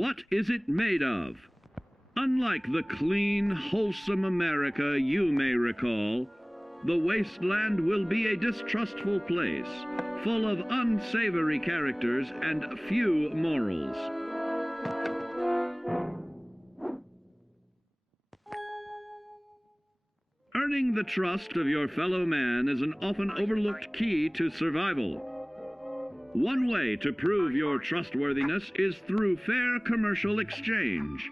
what is it made of? Unlike the clean, wholesome America you may recall, the wasteland will be a distrustful place, full of unsavory characters and few morals. Earning the trust of your fellow man is an often overlooked key to survival. One way to prove your trustworthiness is through fair commercial exchange.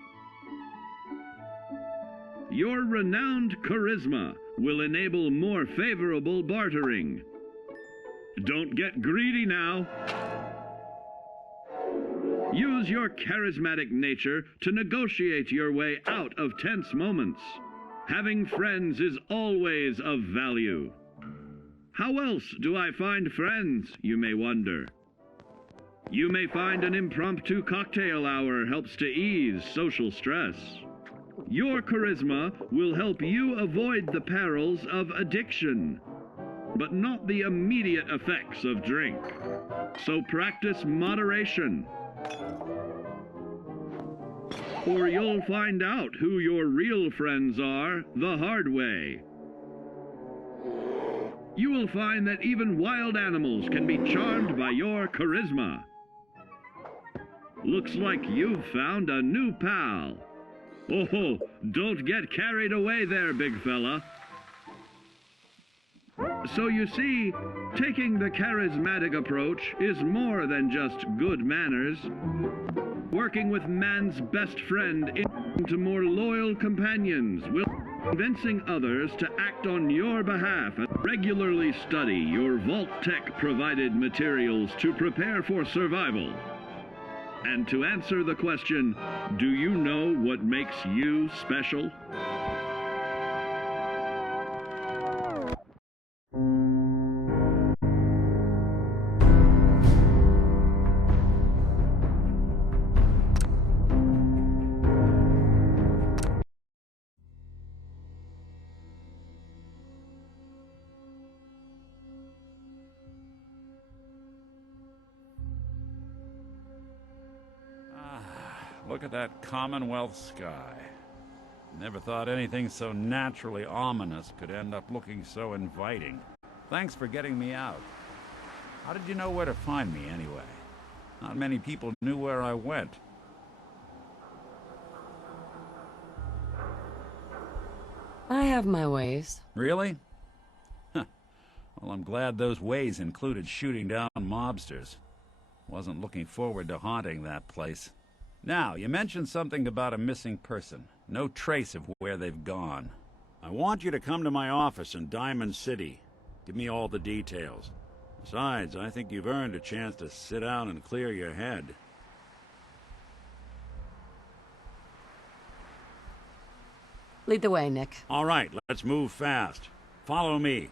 Your renowned charisma will enable more favorable bartering. Don't get greedy now. Use your charismatic nature to negotiate your way out of tense moments. Having friends is always of value. How else do I find friends, you may wonder? You may find an impromptu cocktail hour helps to ease social stress. Your charisma will help you avoid the perils of addiction, but not the immediate effects of drink. So practice moderation, or you'll find out who your real friends are the hard way. You will find that even wild animals can be charmed by your charisma. Looks like you've found a new pal. Oh, don't get carried away there, big fella. So you see, taking the charismatic approach is more than just good manners. Working with man's best friend into more loyal companions will convincing others to act on your behalf and regularly study your Vault-Tec provided materials to prepare for survival. And to answer the question, do you know what makes you special? Look at that Commonwealth sky. Never thought anything so naturally ominous could end up looking so inviting. Thanks for getting me out. How did you know where to find me anyway? Not many people knew where I went. I have my ways. Really? Huh. Well, I'm glad those ways included shooting down mobsters. Wasn't looking forward to haunting that place. Now, you mentioned something about a missing person. No trace of where they've gone. I want you to come to my office in Diamond City. Give me all the details. Besides, I think you've earned a chance to sit down and clear your head. Lead the way, Nick. All right, let's move fast. Follow me.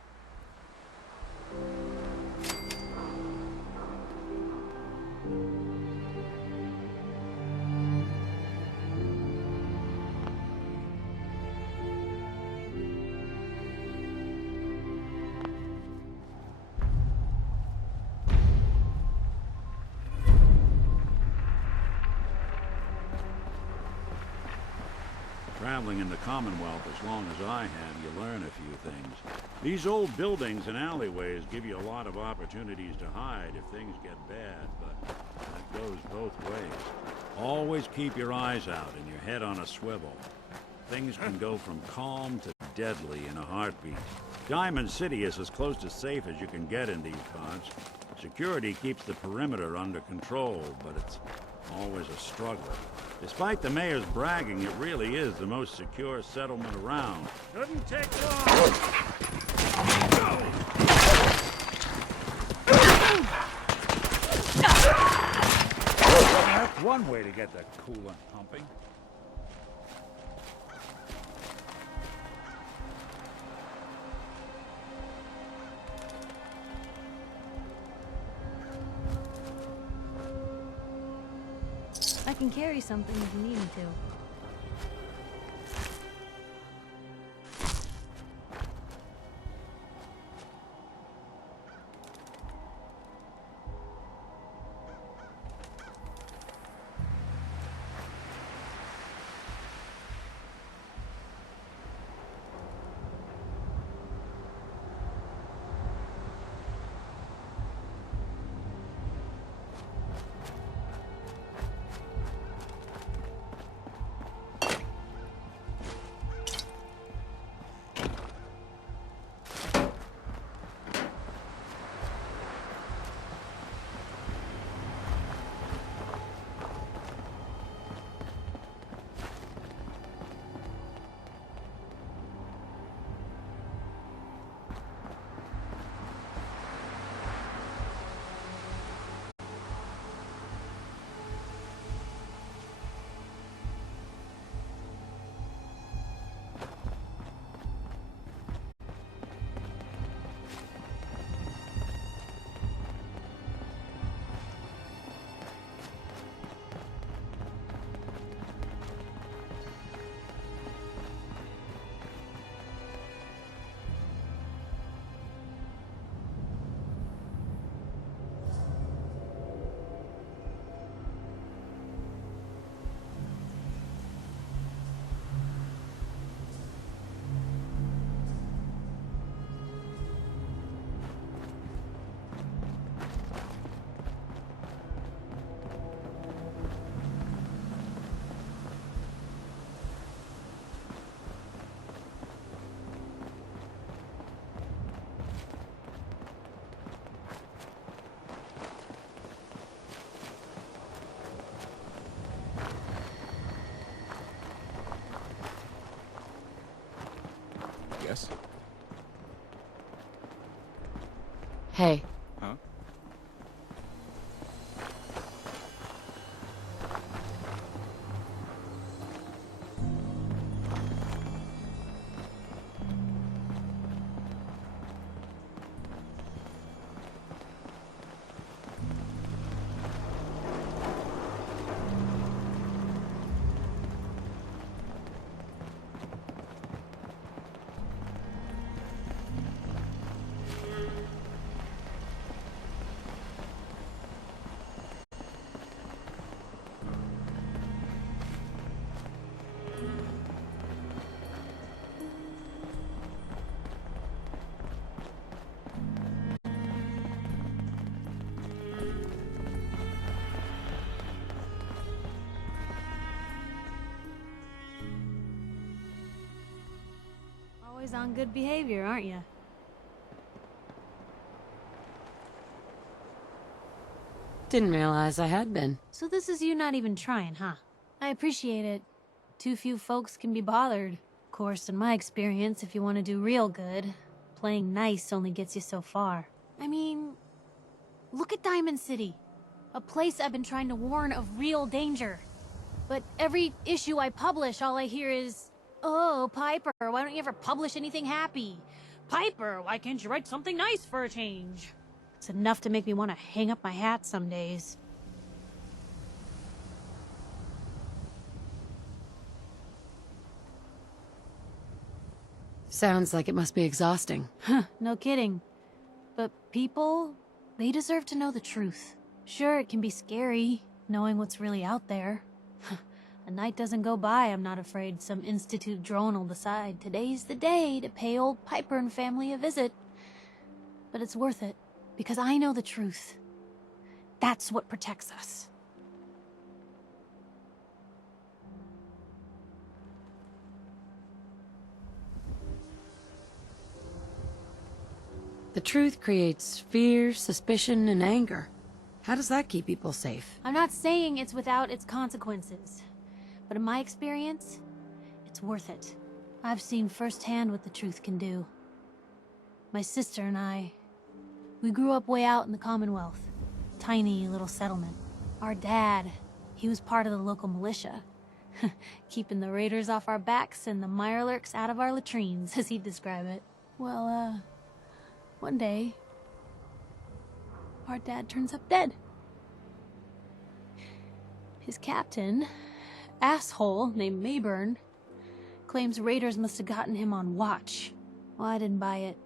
Traveling in the Commonwealth as long as I have, you learn a few things. These old buildings and alleyways give you a lot of opportunities to hide if things get bad, but that goes both ways. Always keep your eyes out and your head on a swivel. Things can go from calm to deadly in a heartbeat. Diamond City is as close to safe as you can get in these parts. Security keeps the perimeter under control, but it's always a struggle. Despite the mayor's bragging, it really is the most secure settlement around. Shouldn't take long. That's one way to get the coolant pumping. I can carry something if you need me to. Yes? Hey, Huh? Always on good behavior, aren't you? didn't realize I had been. So this is you not even trying, huh? I appreciate it. Too few folks can be bothered. Of course, in my experience, if you want to do real good, playing nice only gets you so far. I mean, look at Diamond City. A place I've been trying to warn of real danger. But every issue I publish, all I hear is, "Oh, Piper, why don't you ever publish anything happy? Piper, why can't you write something nice for a change?" It's enough to make me want to hang up my hat some days. Sounds like it must be exhausting. No kidding. But people, they deserve to know the truth. Sure, it can be scary, knowing what's really out there. A night doesn't go by, I'm not afraid some Institute drone will decide today's the day to pay old Piper and family a visit. But it's worth it, because I know the truth. That's what protects us. The truth creates fear, suspicion, and anger. How does that keep people safe? I'm not saying it's without its consequences, but in my experience, it's worth it. I've seen firsthand what the truth can do. My sister and I, we grew up way out in the Commonwealth. Tiny little settlement. Our dad, he was part of the local militia. Keeping the raiders off our backs and the mirelurks out of our latrines, as he'd describe it. Well, one day, our dad turns up dead. His captain, asshole named Mayburn, claims raiders must have gotten him on watch. Well, I didn't buy it.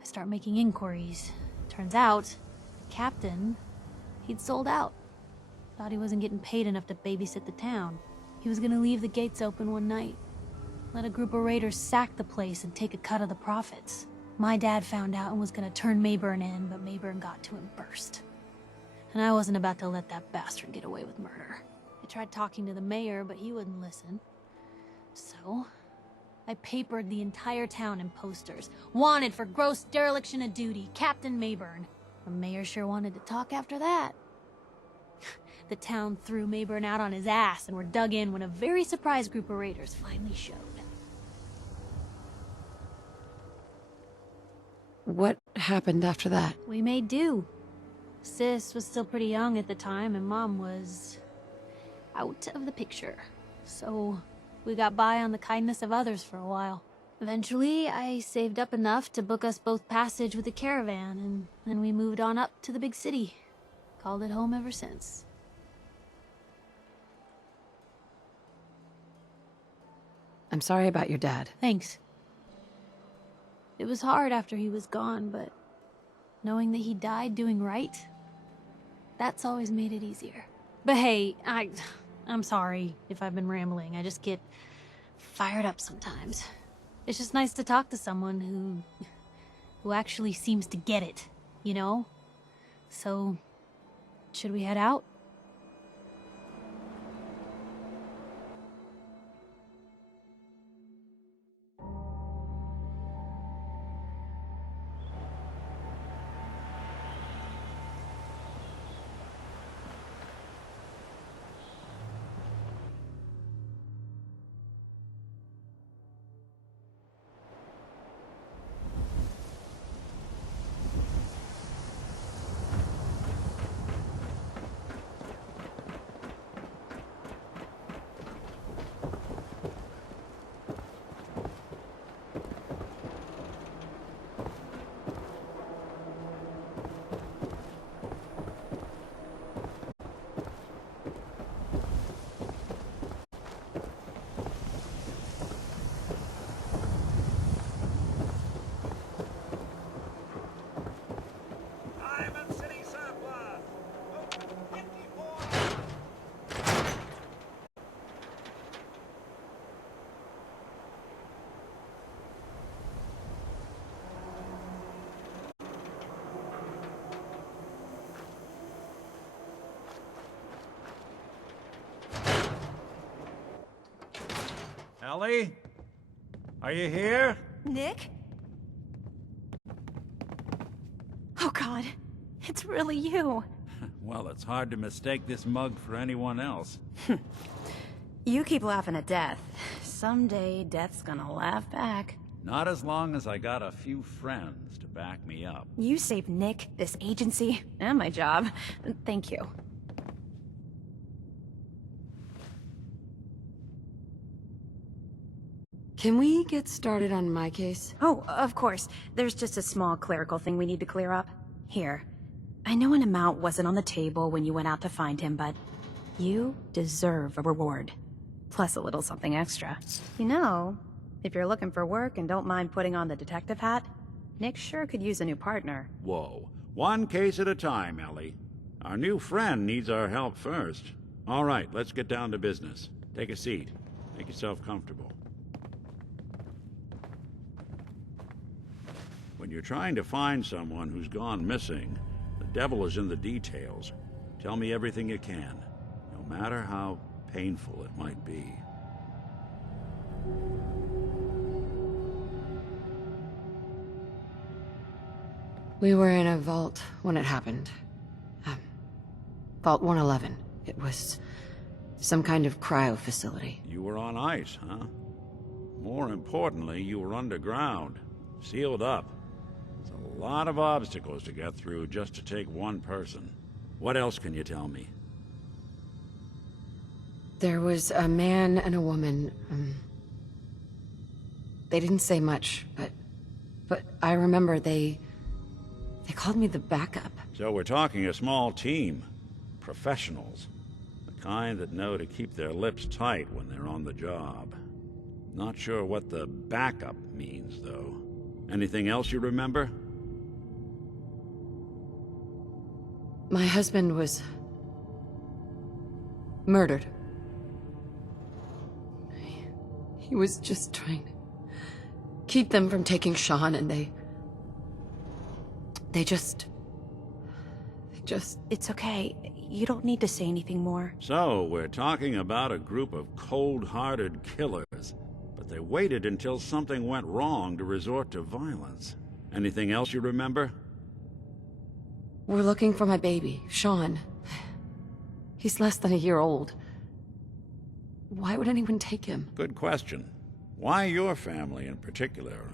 I start making inquiries. Turns out, the captain, he'd sold out. Thought he wasn't getting paid enough to babysit the town. He was gonna leave the gates open one night. Let a group of raiders sack the place and take a cut of the profits. My dad found out and was gonna turn Mayburn in, but Mayburn got to him first. And I wasn't about to let that bastard get away with murder. I tried talking to the mayor, but he wouldn't listen. So, I papered the entire town in posters. Wanted for gross dereliction of duty, Captain Mayburn. The mayor sure wanted to talk after that. The town threw Mayburn out on his ass and were dug in when a very surprised group of raiders finally showed. What happened after that? We made do. Sis was still pretty young at the time, and Mom was out of the picture. So we got by on the kindness of others for a while. Eventually, I saved up enough to book us both passage with a caravan, and then we moved on up to the big city. Called it home ever since. I'm sorry about your dad. Thanks. It was hard after he was gone, but knowing that he died doing right, that's always made it easier. But hey, I'm sorry if I've been rambling. I just get fired up sometimes. It's just nice to talk to someone who actually seems to get it, you know? So, should we head out? Ellie? Are you here? Nick? Oh god, it's really you. Well, it's hard to mistake this mug for anyone else. You keep laughing at death. Someday, death's gonna laugh back. Not as long as I got a few friends to back me up. You saved Nick, this agency, and my job. Thank you. Can we get started on my case? Oh, of course. There's just a small clerical thing we need to clear up. Here. I know an amount wasn't on the table when you went out to find him, but you deserve a reward. Plus a little something extra. You know, if you're looking for work and don't mind putting on the detective hat, Nick sure could use a new partner. Whoa. One case at a time, Ellie. Our new friend needs our help first. All right, let's get down to business. Take a seat. Make yourself comfortable. When you're trying to find someone who's gone missing, the devil is in the details. Tell me everything you can, no matter how painful it might be. We were in a vault when it happened. Vault 111. It was some kind of cryo facility. You were on ice, huh? More importantly, you were underground, sealed up. It's a lot of obstacles to get through just to take one person. What else can you tell me? There was a man and a woman. They didn't say much, but I remember they called me the backup. So we're talking a small team. Professionals. The kind that know to keep their lips tight when they're on the job. Not sure what the backup means, though. Anything else you remember? My husband was murdered. He was just trying to keep them from taking Sean, and they just... It's okay. You don't need to say anything more. So, we're talking about a group of cold-hearted killers, but they waited until something went wrong to resort to violence. Anything else you remember? We're looking for my baby, Sean. He's less than a year old. Why would anyone take him? Good question. Why your family in particular?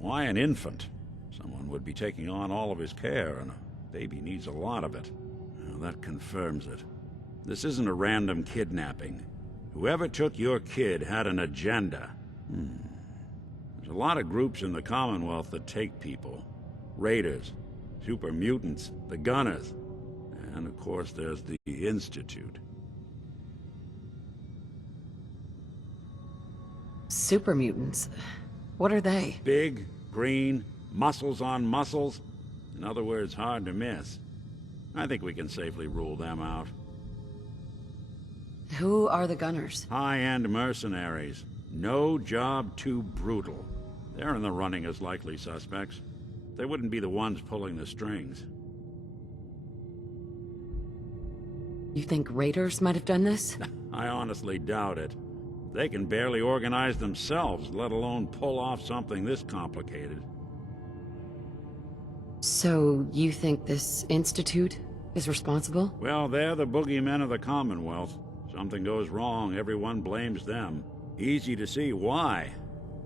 Why an infant? Someone would be taking on all of his care, and a baby needs a lot of it. Well, that confirms it. This isn't a random kidnapping. Whoever took your kid had an agenda. There's a lot of groups in the Commonwealth that take people. Raiders, super mutants, the Gunners, and of course there's the Institute. Super mutants? What are they? Big, green, muscles on muscles. In other words, hard to miss. I think we can safely rule them out. Who are the Gunners? High-end mercenaries. No job too brutal. They're in the running as likely suspects. They wouldn't be the ones pulling the strings. You think raiders might have done this? I honestly doubt it. They can barely organize themselves, let alone pull off something this complicated. So, you think this Institute is responsible? Well, they're the boogeymen of the Commonwealth. Something goes wrong, everyone blames them. Easy to see why.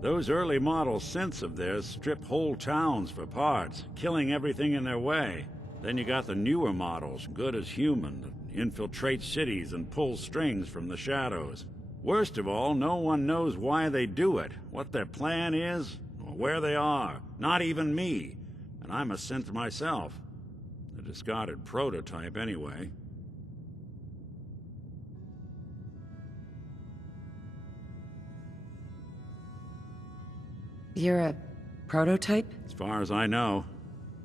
Those early model synths of theirs strip whole towns for parts, killing everything in their way. Then you got the newer models, good as human, that infiltrate cities and pull strings from the shadows. Worst of all, no one knows why they do it, what their plan is, or where they are. Not even me. And I'm a synth myself. A discarded prototype, anyway. You're a prototype? As far as I know.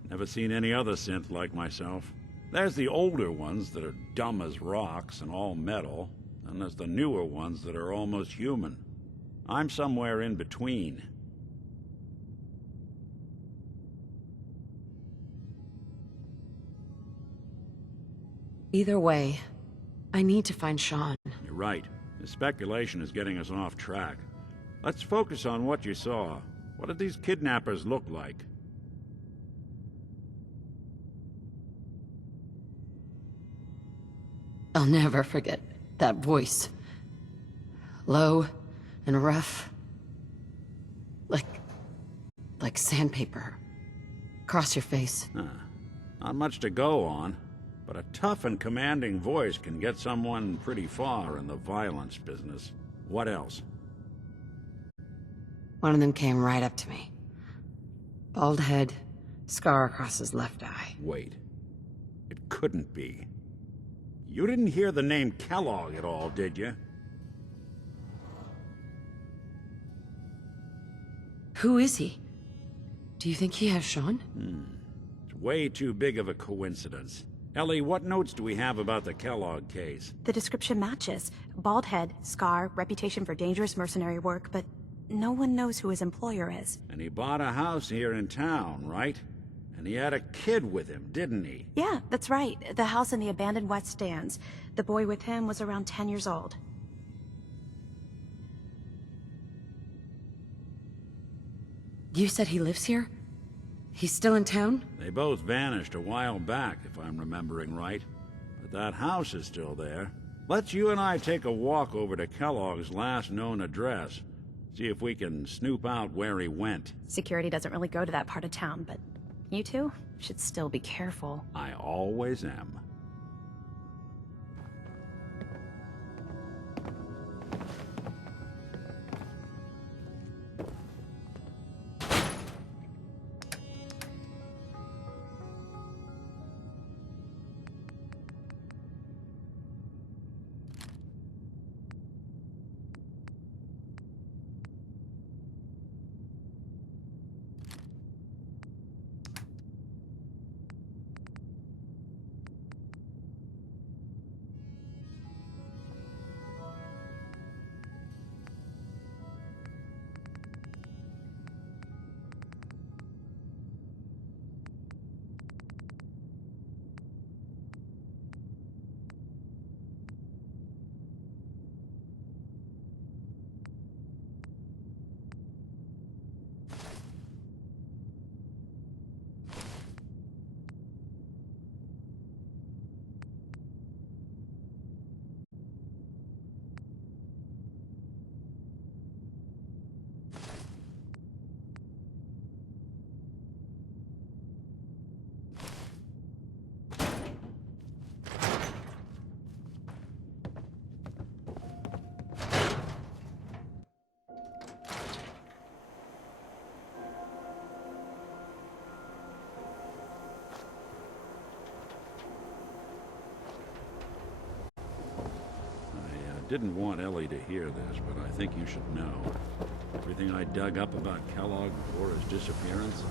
Never seen any other synth like myself. There's the older ones that are dumb as rocks and all metal, and there's the newer ones that are almost human. I'm somewhere in between. Either way, I need to find Sean. You're right. The speculation is getting us off track. Let's focus on what you saw. What did these kidnappers look like? I'll never forget that voice. Low and rough. Like sandpaper. Across your face. Huh. Not much to go on, but a tough and commanding voice can get someone pretty far in the violence business. What else? One of them came right up to me. Bald head, scar across his left eye. Wait. It couldn't be. You didn't hear the name Kellogg at all, did you? Who is he? Do you think he has Sean? It's way too big of a coincidence. Ellie, what notes do we have about the Kellogg case? The description matches. Bald head, scar, reputation for dangerous mercenary work, but no one knows who his employer is. And he bought a house here in town, right? And he had a kid with him, didn't he? Yeah, that's right. The house in the abandoned West Stands. The boy with him was around 10 years old. You said he lives here? He's still in town? They both vanished a while back, if I'm remembering right. But that house is still there. Let's you and I take a walk over to Kellogg's last known address. See if we can snoop out where he went. Security doesn't really go to that part of town, but you two should still be careful. I always am. Didn't want Ellie to hear this, but I think you should know. Everything I dug up about Kellogg before his disappearance?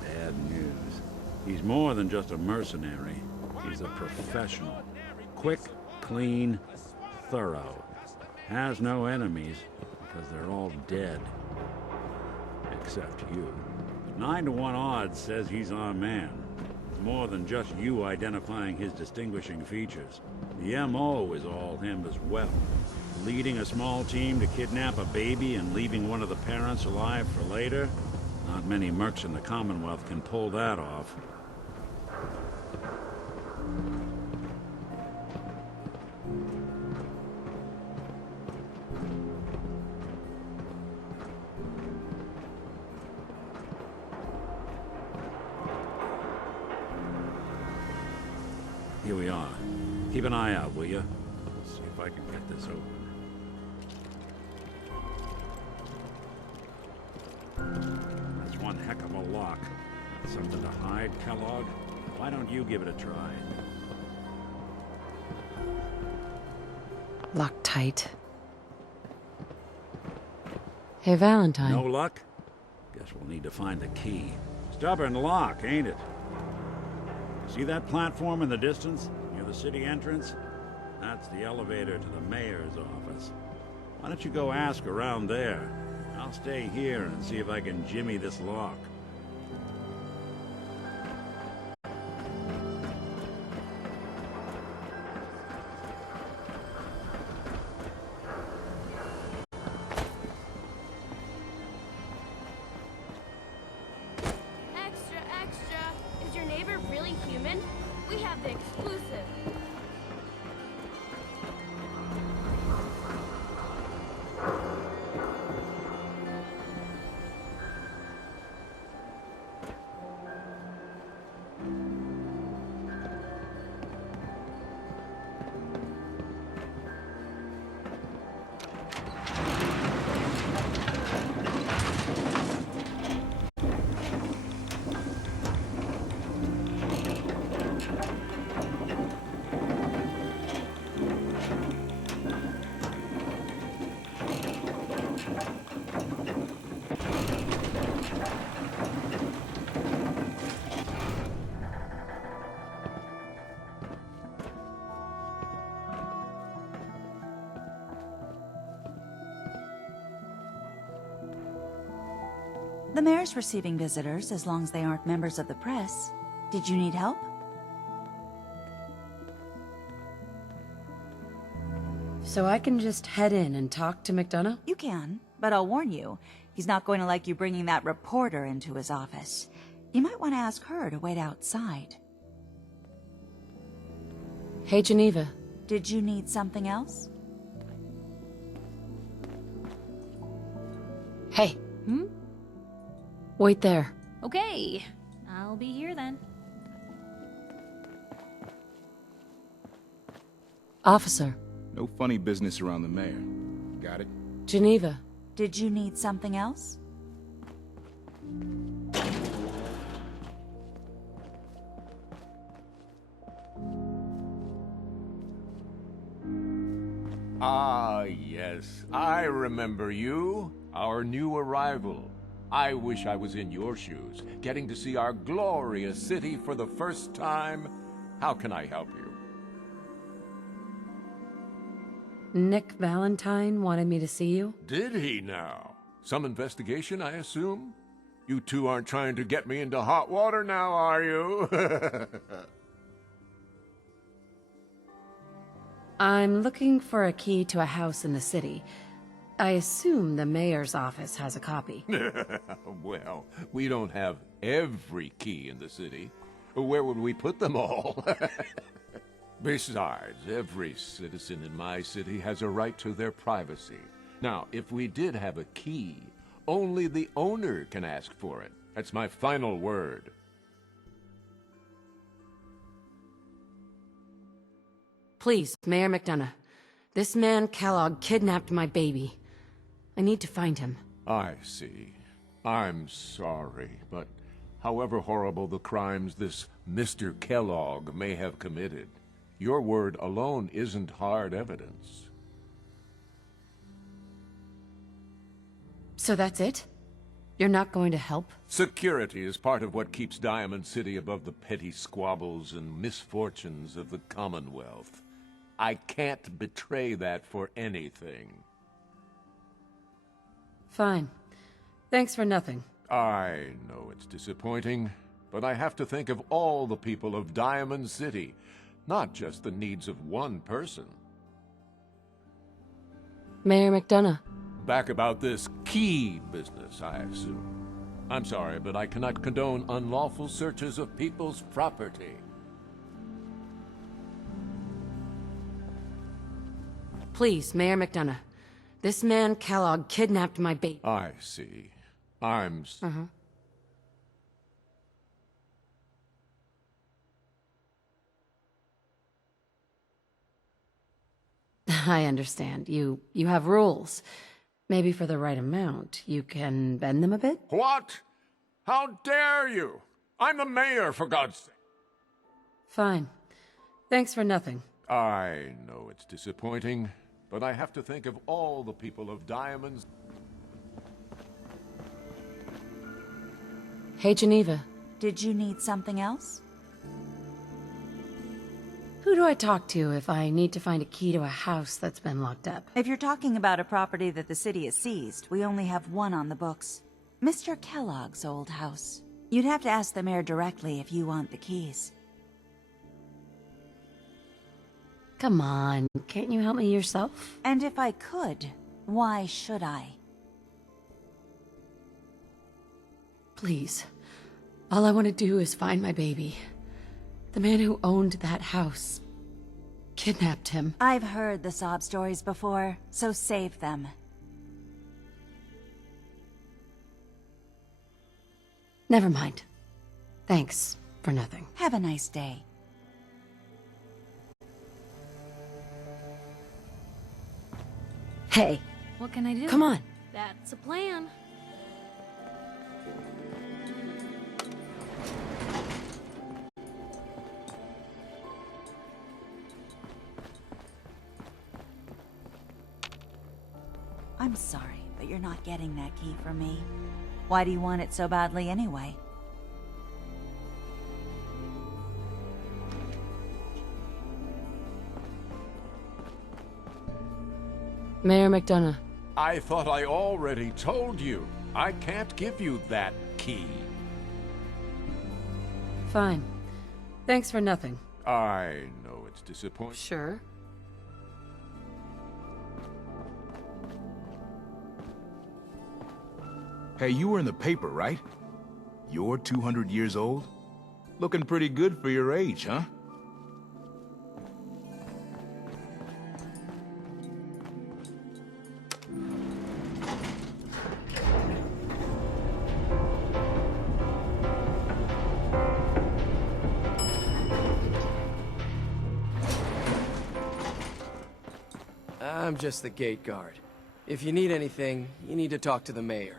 Bad news. He's more than just a mercenary. He's a professional. Quick, clean, thorough. Has no enemies, because they're all dead. Except you. 9-to-1 odds says he's our man. More than just you identifying his distinguishing features. The M.O. is all him as well. Leading a small team to kidnap a baby and leaving one of the parents alive for later? Not many mercs in the Commonwealth can pull that off. Here we are. Keep an eye out, will you? Let's see if I can get this open. That's one heck of a lock. Something to hide, Kellogg? Why don't you give it a try? Locked tight. Hey, Valentine. No luck? Guess we'll need to find the key. Stubborn lock, ain't it? See that platform in the distance, near the city entrance? That's the elevator to the mayor's office. Why don't you go ask around there? I'll stay here and see if I can jimmy this lock. got the exclusive. The mayor's receiving visitors as long as they aren't members of the press. Did you need help? So I can just head in and talk to McDonough? You can, but I'll warn you, he's not going to like you bringing that reporter into his office. You might want to ask her to wait outside. Hey, Geneva. Did you need something else? Hey. Wait there. Okay, I'll be here then. Officer. No funny business around the mayor. Got it? Geneva. Did you need something else? Ah, yes. I remember you. Our new arrival. I wish I was in your shoes, getting to see our glorious city for the first time. How can I help you? Nick Valentine wanted me to see you? Did he now? Some investigation, I assume? You two aren't trying to get me into hot water now, are you? I'm looking for a key to a house in the city. I assume the mayor's office has a copy. Well, we don't have every key in the city. Where would we put them all? Besides, every citizen in my city has a right to their privacy. Now, if we did have a key, only the owner can ask for it. That's my final word. Please, Mayor McDonough. This man Kellogg kidnapped my baby. I need to find him. I see. I'm sorry, but however horrible the crimes this Mr. Kellogg may have committed, your word alone isn't hard evidence. So that's it? You're not going to help? Security is part of what keeps Diamond City above the petty squabbles and misfortunes of the Commonwealth. I can't betray that for anything. Fine. Thanks for nothing. I know it's disappointing, but I have to think of all the people of Diamond City, not just the needs of one person. Mayor McDonough. Back about this key business, I assume. I'm sorry, but I cannot condone unlawful searches of people's property. Please, Mayor McDonough. This man Kellogg kidnapped my baby. I see. I'm... I understand. You have rules. Maybe for the right amount, you can bend them a bit? What? How dare you? I'm the mayor, for God's sake. Fine. Thanks for nothing. I know it's disappointing, but I have to think of all the people of Diamonds. Hey, Geneva. Did you need something else? Who do I talk to if I need to find a key to a house that's been locked up? If you're talking about a property that the city has seized, we only have one on the books. Mr. Kellogg's old house. You'd have to ask the mayor directly if you want the keys. Come on, can't you help me yourself? And if I could, why should I? Please. All I want to do is find my baby. The man who owned that house kidnapped him. I've heard the sob stories before, so save them. Never mind. Thanks for nothing. Have a nice day. Hey, What can I do? come on. That's a plan. I'm sorry, but you're not getting that key from me. Why do you want it so badly anyway? Mayor McDonough. I thought I already told you. I can't give you that key. Fine. Thanks for nothing. I know it's disappointing. Sure. Hey, you were in the paper, right? You're 200 years old? Looking pretty good for your age, huh? I'm just the gate guard. If you need anything, you need to talk to the mayor.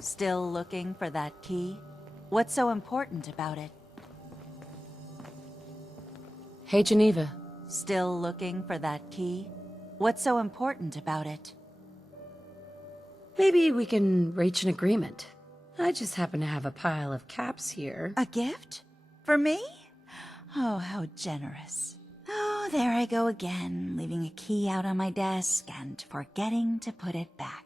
Still looking for that key? What's so important about it? Hey, Geneva. Still looking for that key? What's so important about it? Maybe we can reach an agreement. I just happen to have a pile of caps here. A gift? For me? Oh, how generous. Oh, there I go again, leaving a key out on my desk and forgetting to put it back.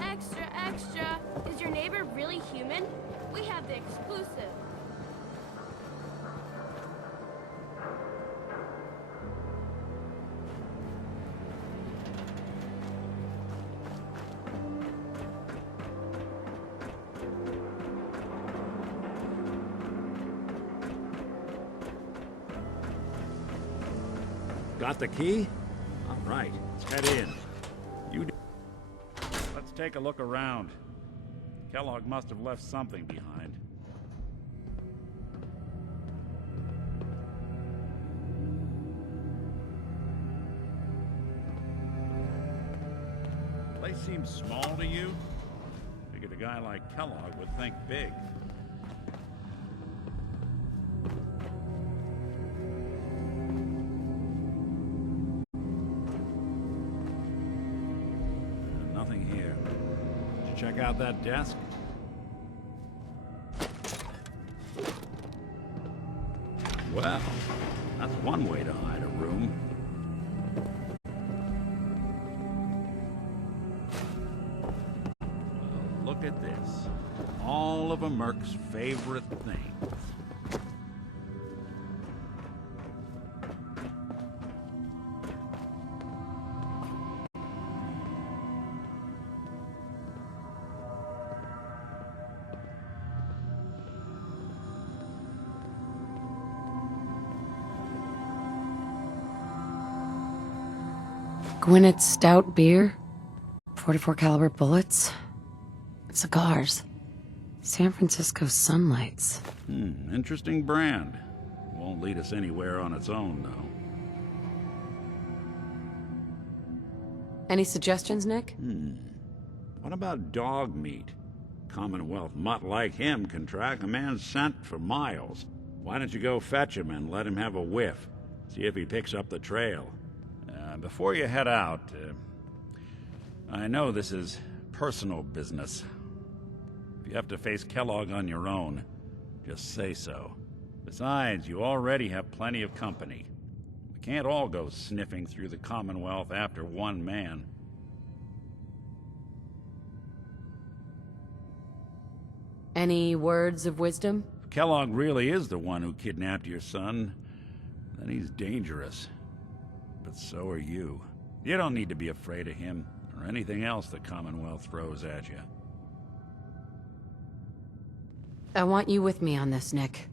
Extra, extra! Is your neighbor really human? We have the exclusive. Got the key? All right, let's head in. Let's take a look around. Kellogg must have left something behind. Place seems small to you? Figured a guy like Kellogg would think big. Nothing here. Did you check out that desk? Well, that's one way to hide a room. Well, look at this. All of a Merc's favorite things. Gwinnett's stout beer, 44 caliber bullets, cigars, San Francisco sunlights. Interesting brand. Won't lead us anywhere on its own, though. Any suggestions, Nick? What about dog meat? Commonwealth mutt like him can track a man's scent for miles. Why don't you go fetch him and let him have a whiff? See if he picks up the trail. Before you head out, I know this is personal business. If you have to face Kellogg on your own, just say so. Besides, you already have plenty of company. We can't all go sniffing through the Commonwealth after one man. Any words of wisdom? If Kellogg really is the one who kidnapped your son, then he's dangerous. But so are you. You don't need to be afraid of him, or anything else the Commonwealth throws at you. I want you with me on this, Nick.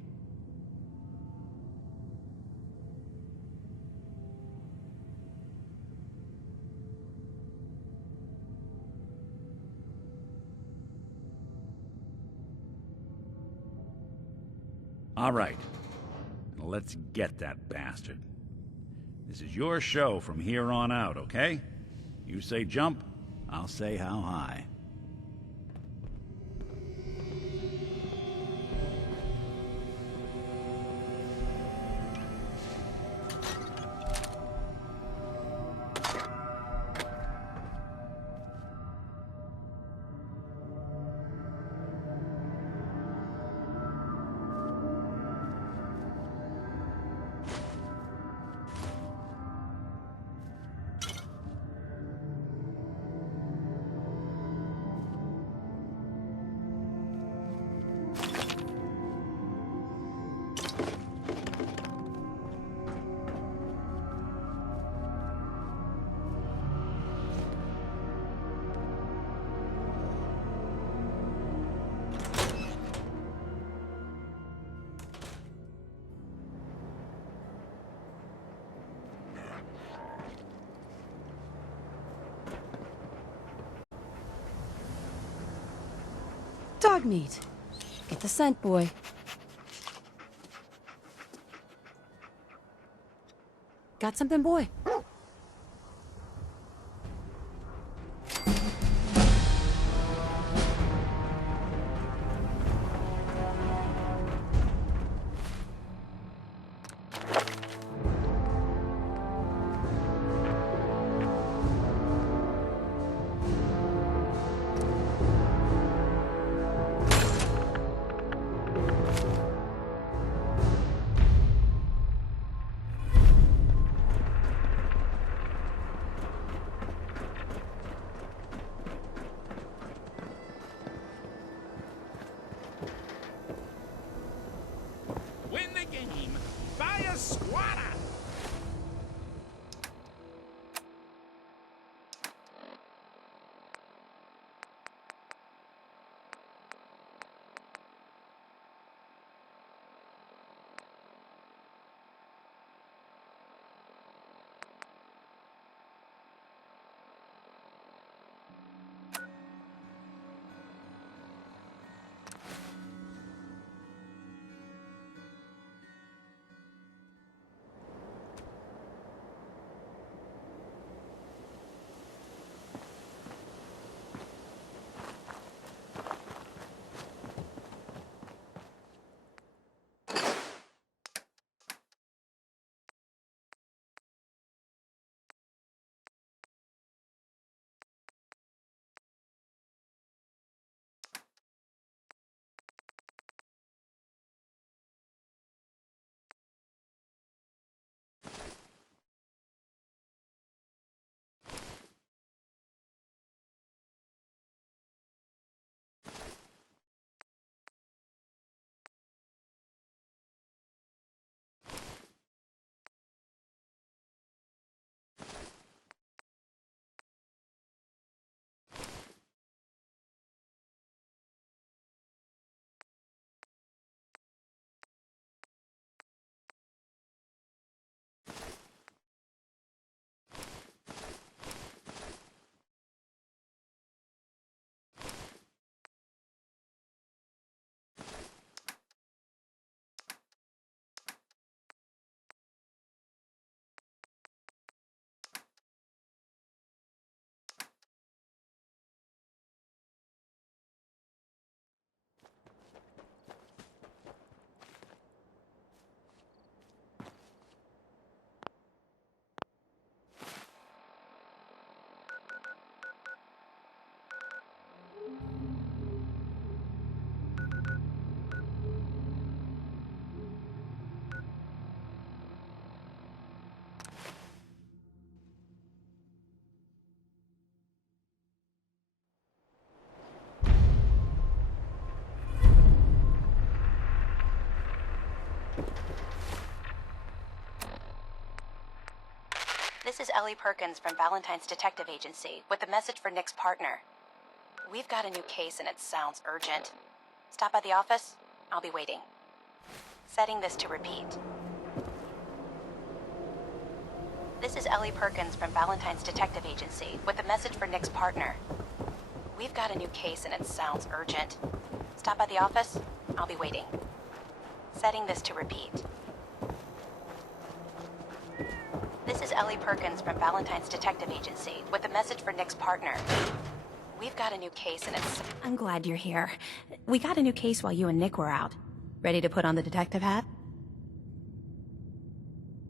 All right. Now let's get that bastard. This is your show from here on out, okay? You say jump, I'll say how high. Dog meat. Get the scent, boy. Got something, boy? Win the game. Buy a squatter. This is Ellie Perkins from Valentine's Detective Agency with a message for Nick's partner. We've got a new case and it sounds urgent. Stop by the office. I'll be waiting. Setting this to repeat. This is Ellie Perkins from Valentine's Detective Agency with a message for Nick's partner. We've got a new case and it sounds urgent. Stop by the office. I'll be waiting. Setting this to repeat. This is Ellie Perkins from Valentine's Detective Agency with a message for Nick's partner. We've got a new case and it's... I'm glad you're here. We got a new case while you and Nick were out. Ready to put on the detective hat?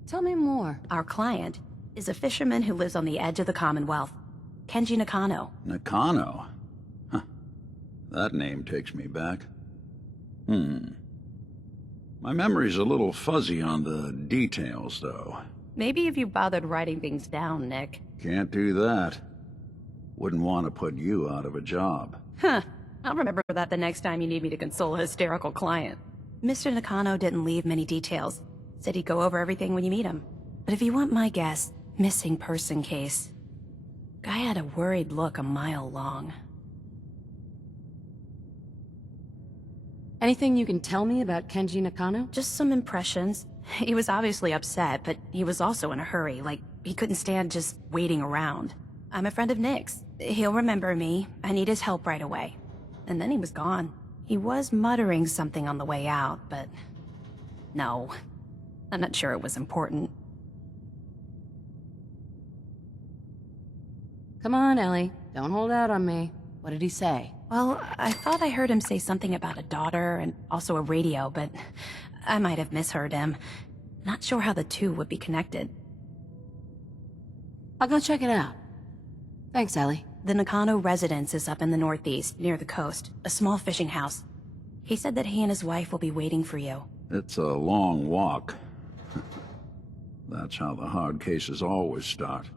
Tell me more. Our client is a fisherman who lives on the edge of the Commonwealth. Kenji Nakano. Nakano? Huh. That name takes me back. My memory's a little fuzzy on the details, though. Maybe if you bothered writing things down, Nick. Can't do that. Wouldn't want to put you out of a job. Huh. I'll remember that the next time you need me to console a hysterical client. Mr. Nakano didn't leave many details. Said he'd go over everything when you meet him. But if you want my guess, missing person case. Guy had a worried look a mile long. Anything you can tell me about Kenji Nakano? Just some impressions. He was obviously upset, but he was also in a hurry, like he couldn't stand just waiting around. I'm a friend of Nick's. He'll remember me. I need his help right away. And then he was gone. He was muttering something on the way out, but... no. I'm not sure it was important. Come on, Ellie. Don't hold out on me. What did he say? Well, I thought I heard him say something about a daughter and also a radio, but I might have misheard him. Not sure how the two would be connected. I'll go check it out. Thanks, Ellie. The Nakano residence is up in the northeast, near the coast. A small fishing house. He said that he and his wife will be waiting for you. It's a long walk. That's how the hard cases always start.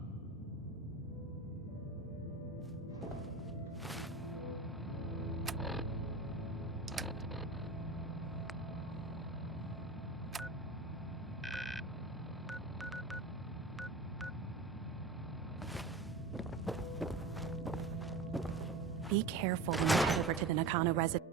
Be careful when you head over to the Nakano residence.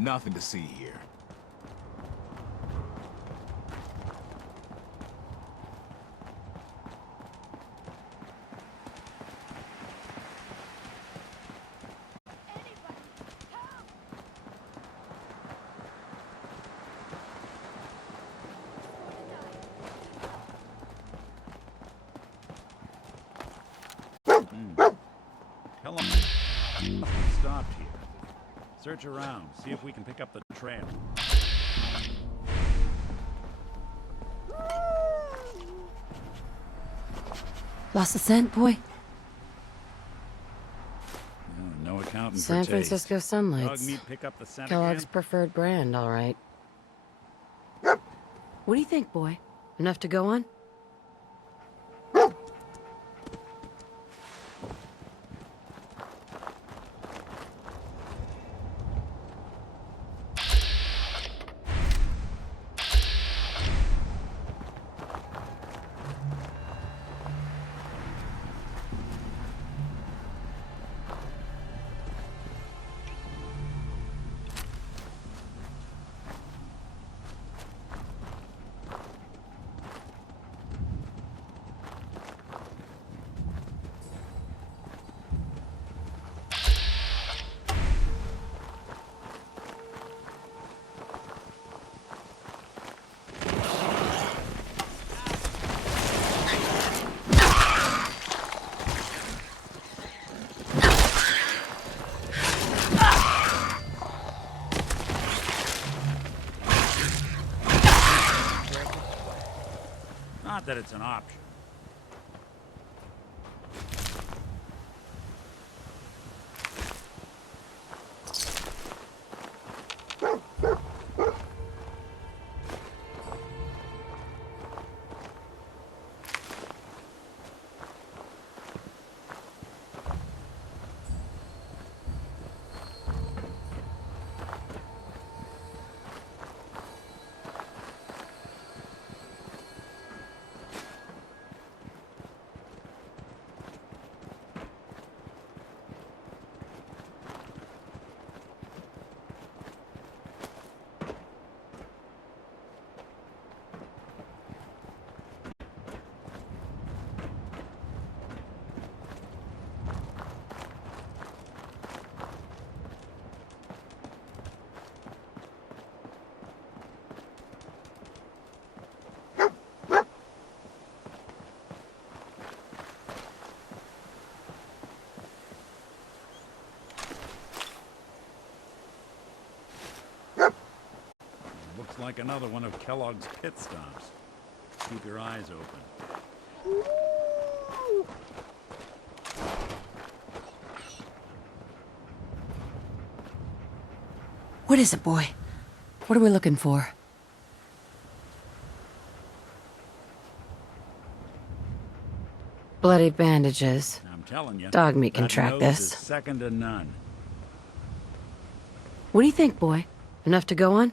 Nothing to see here. Hello. Stopped here. Search around, see if we can pick up the trail. Lost the scent, boy? No accounting San for taste. Francisco Sunlights. Dog meat pick up the scent Kellogg's again? preferred brand, all right. What do you think, boy? Enough to go on? that it's an option. Looks like another one of Kellogg's pit stops. Keep your eyes open. What is it, boy? What are we looking for? Bloody bandages. I'm telling you, Dog meat can that track nose this. is second to none. What do you think, boy? Enough to go on?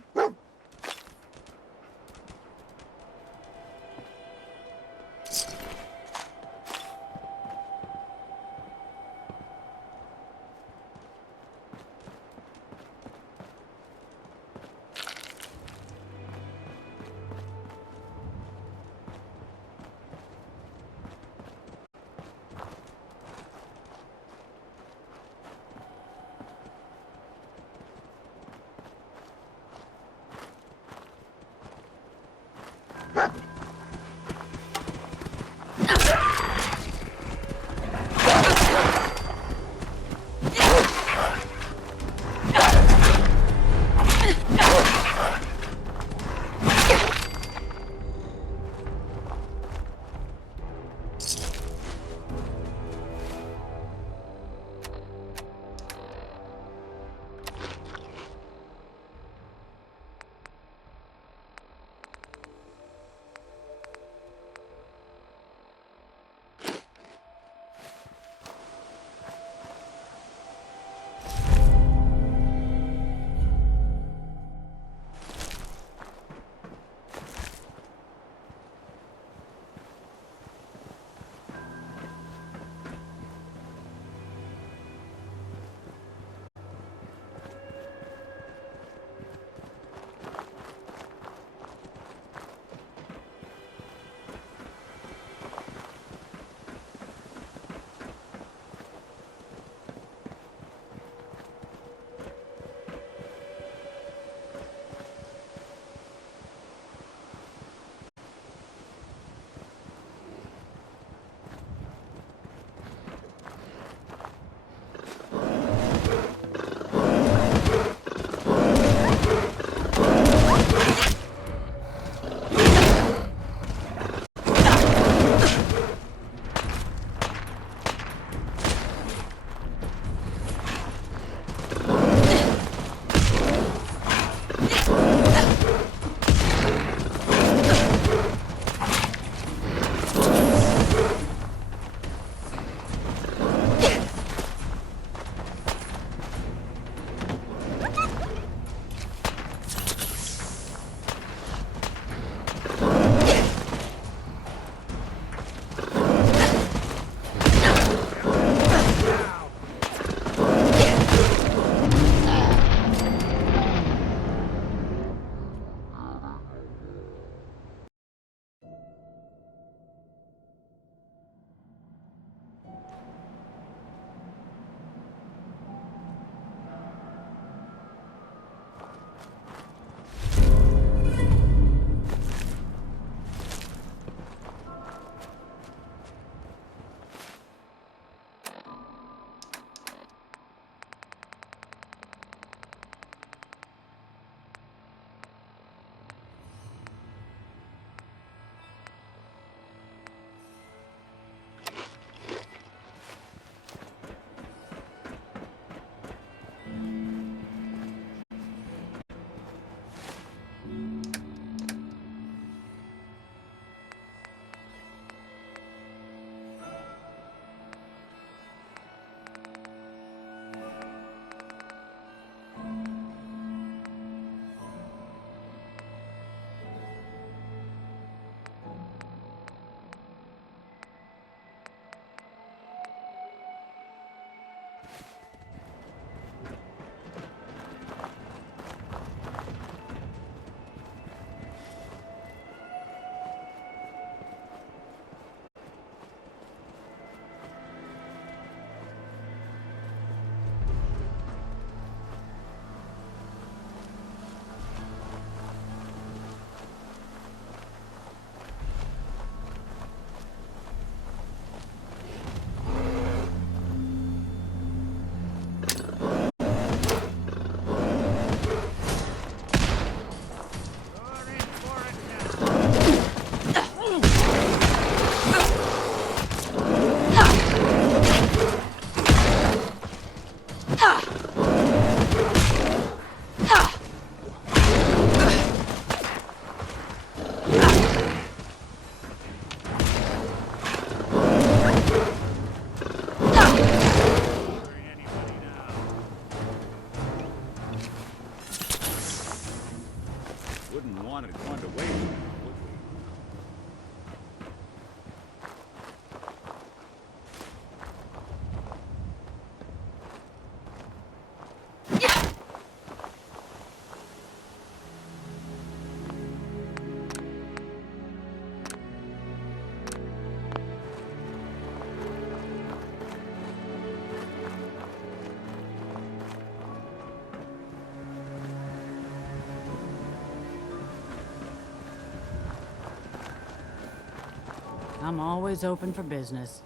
I'm always open for business.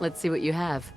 Let's see what you have.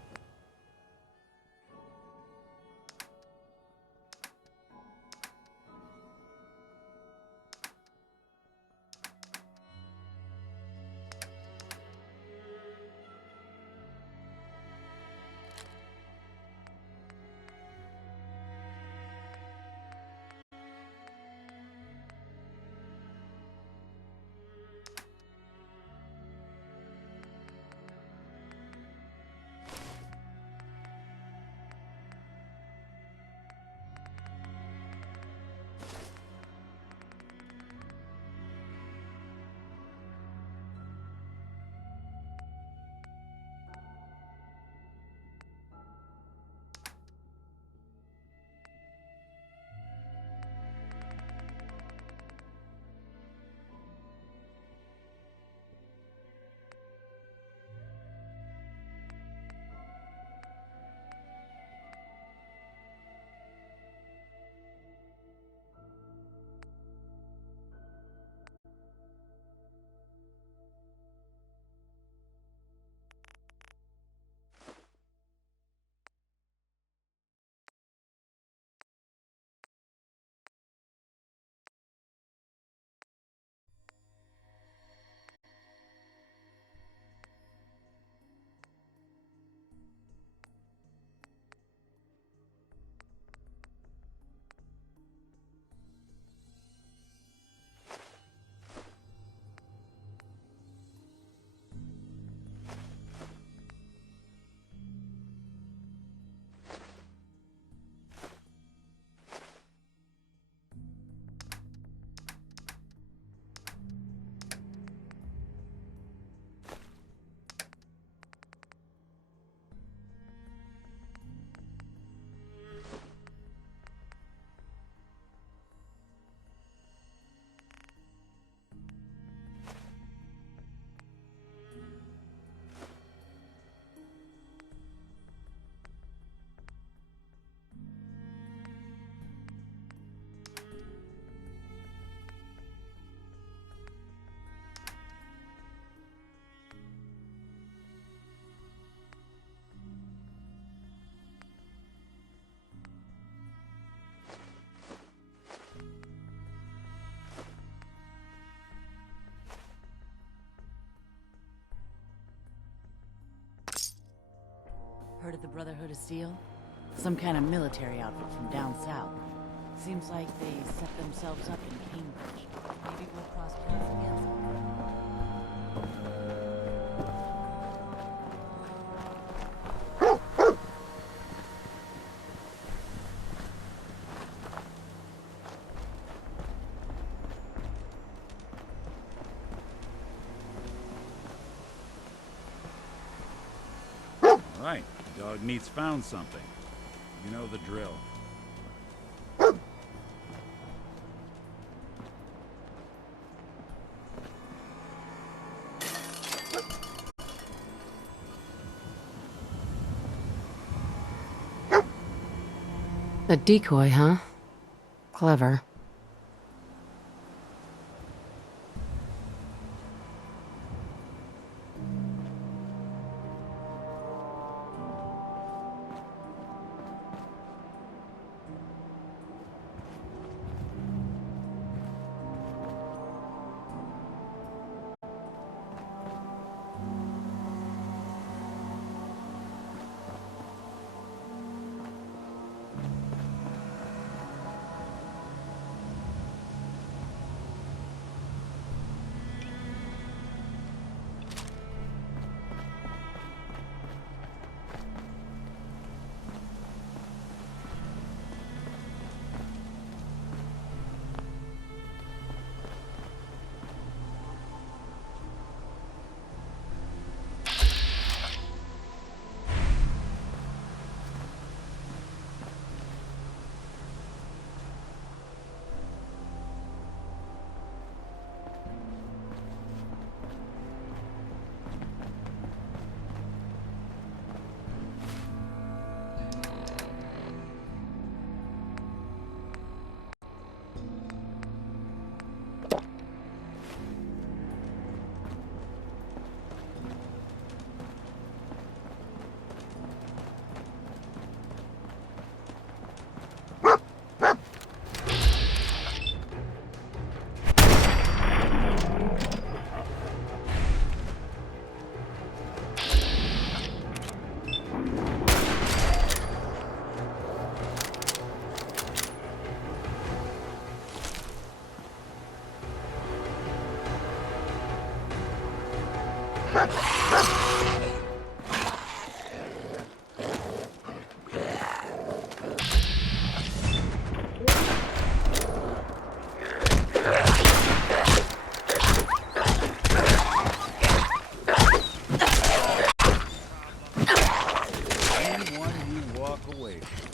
Heard of the Brotherhood of Steel? Some kind of military outfit from down south. Seems like they set themselves up in Cambridge. Maybe we'll cross paths again All right, dog meat's found something. You know the drill. A decoy, huh? Clever. Anyone you walk away from.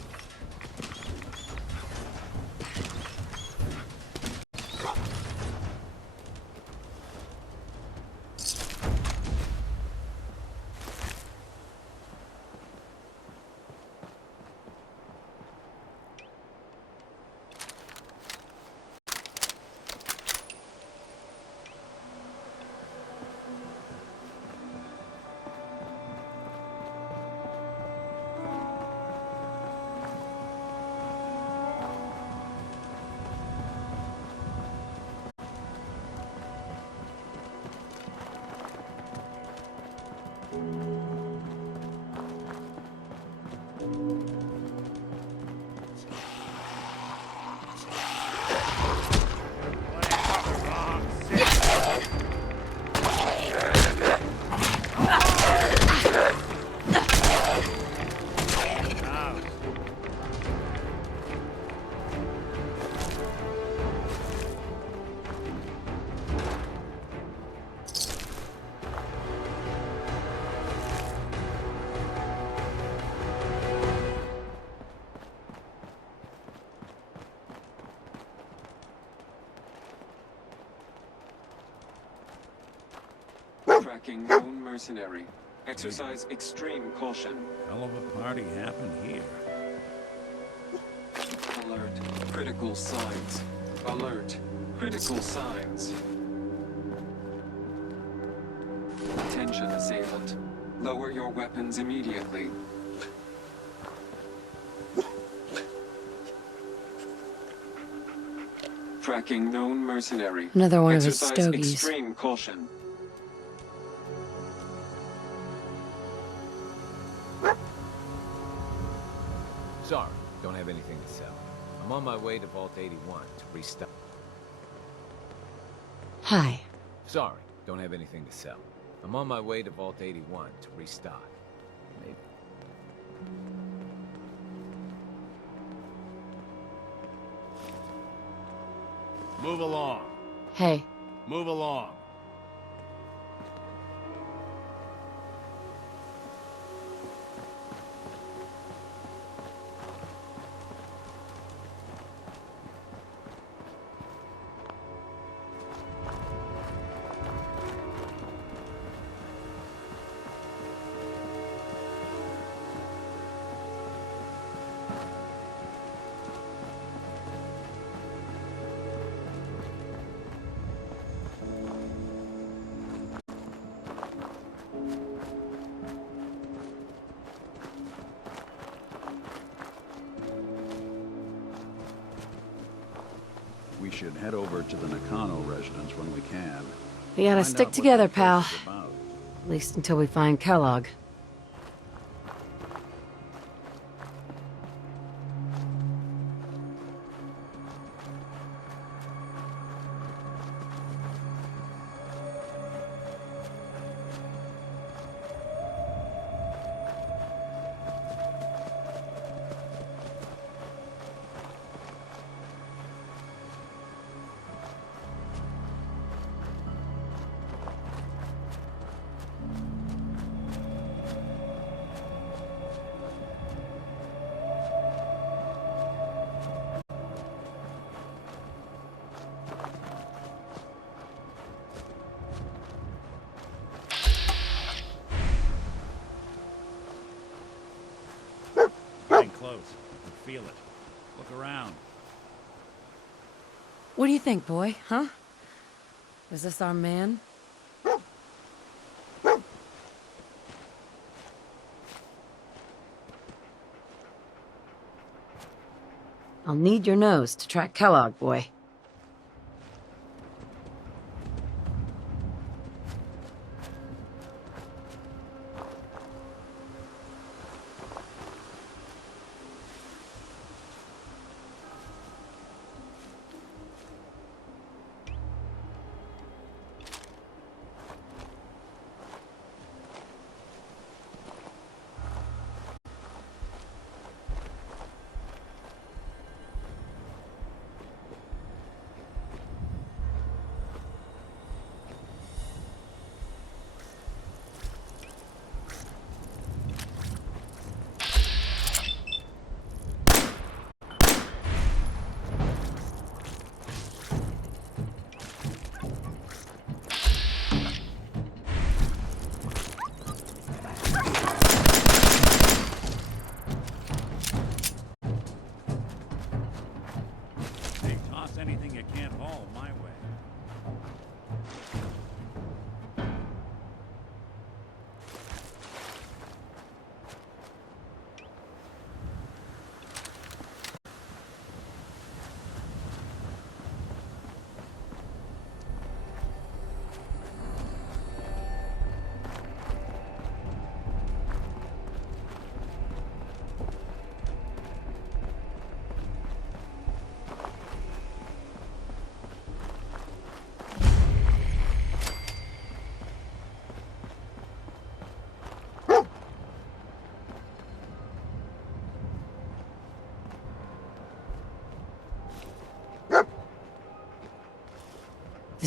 Tracking known mercenary. Exercise extreme caution. Hell of a party happened here. Alert. Critical signs. Alert. Critical signs. Attention, assailant. Lower your weapons immediately. Tracking known mercenary. Another one of his Exercise stogies. extreme caution. Sorry, don't have anything to sell. I'm on my way to Vault 81 to restock. Hi. Sorry, don't have anything to sell. I'm on my way to Vault 81 to restock. Maybe. Move along. Hey. Move along. We should head over to the Nakano residence when we can. We gotta Find stick out what together, the place pal. is about. At least until we find Kellogg. Getting close. I can feel it. Look around. What do you think, boy? Huh? Is this our man? I'll need your nose to track Kellogg, boy.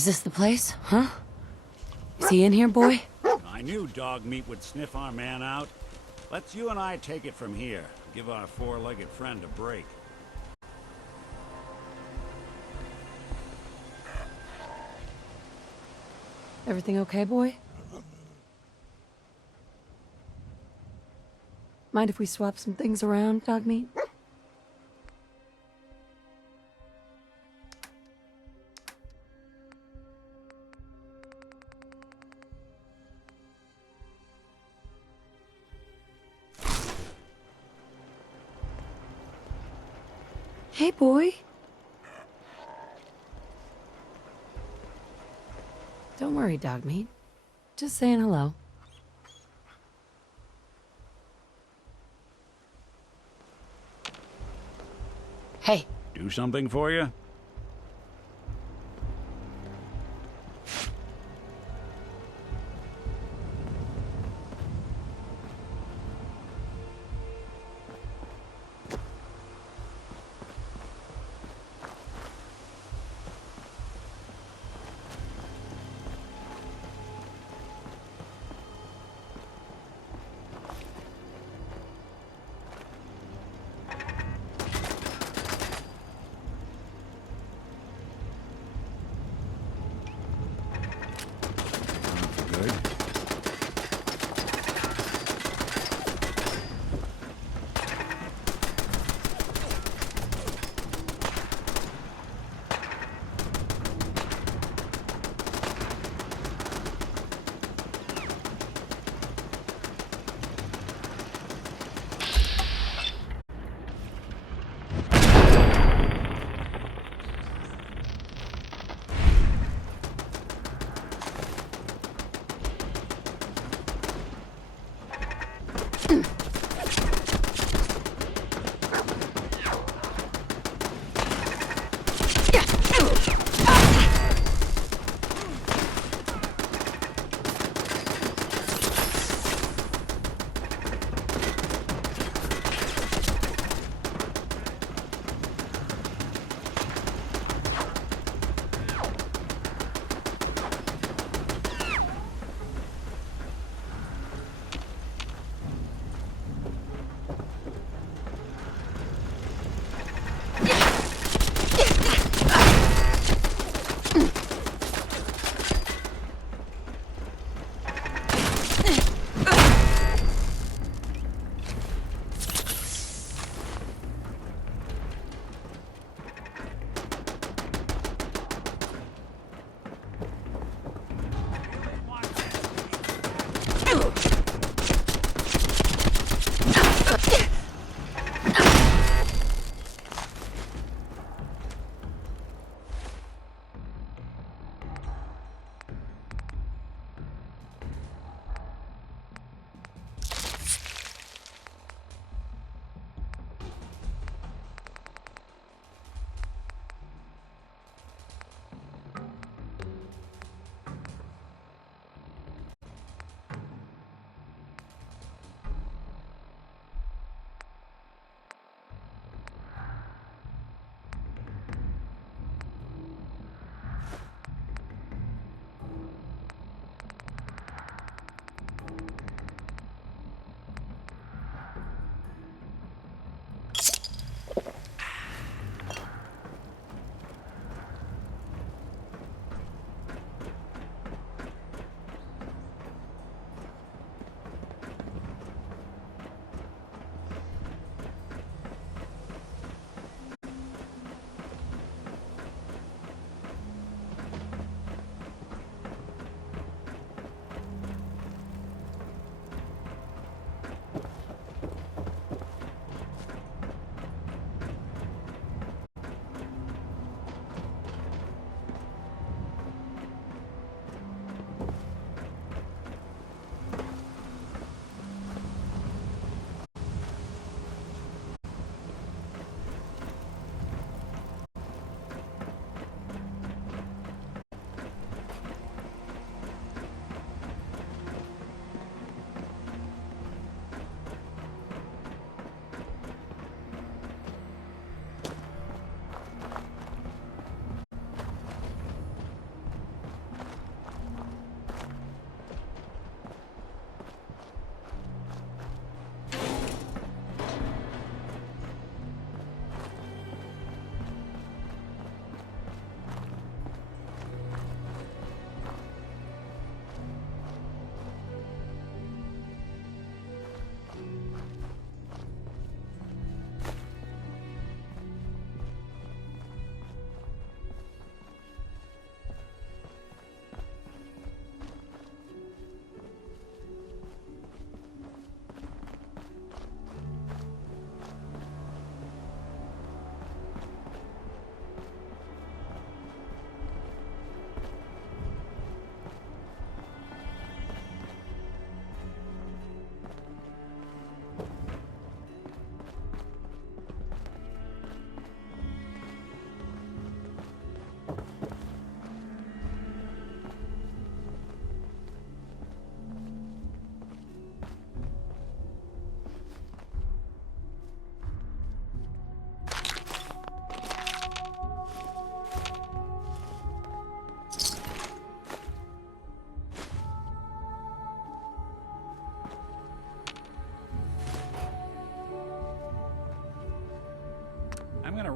Is this the place? Huh? Is he in here, boy? I knew Dogmeat would sniff our man out. Let's you and I take it from here. Give our four-legged friend a break. Everything okay, boy? Mind if we swap some things around, Dogmeat? Hey, boy. Don't worry, Dogmeat. Just saying hello. Hey. Do something for you?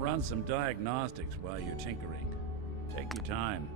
run some diagnostics while you're tinkering. Take your time.